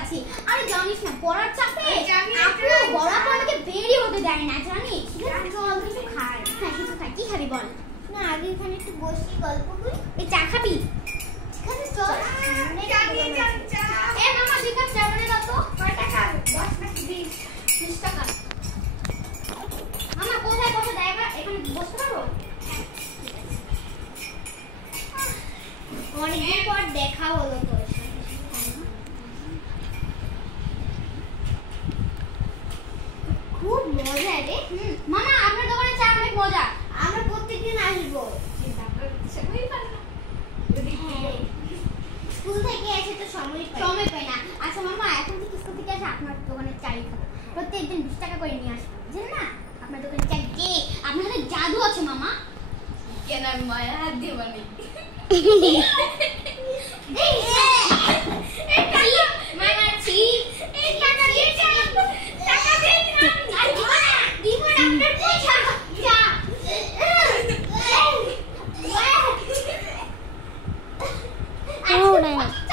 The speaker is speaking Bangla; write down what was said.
আছি। আরে জানিস না পড়ার চাপে আপু বড় আপু আমাকে বেরই হতে দেয় না জানিস। চল কিছু খাই। হ্যাঁ কিছু খাই। কি খাবি বল? না আগে এখানে একটু বসি গল্প করি। এই চা খাবি? ঠিক আছে চল। এ মামা ঠিক আছে চা বানিয়ে দাও তো। কয় টাকা? 10 নাকি 20 টাকা। মামা কোথায় বসে দেয় এবার? এখানে বসতে পারবো? অনেকদিন পর দেখা হলো তোর সাথে। খুব মজা রে। মামা আপনার দোকানে চা অনেক মজা। আমরা প্রত্যেকদিন আসবো। স্কুল থেকে এসে তো সময় পাই না। আচ্ছা মামা এখন থেকে স্কুল থেকে এসে আপনার দোকানে চাই খাবো। প্রত্যেকদিন 20 টাকা করে নিয়ে আসবো। বুঝলেন না? আপনার দোকানে চা কে? আপনার হাতে জাদু আছে মামা। কেন আমি মায়ের হাত দিয়ে বানাই? Oh, no.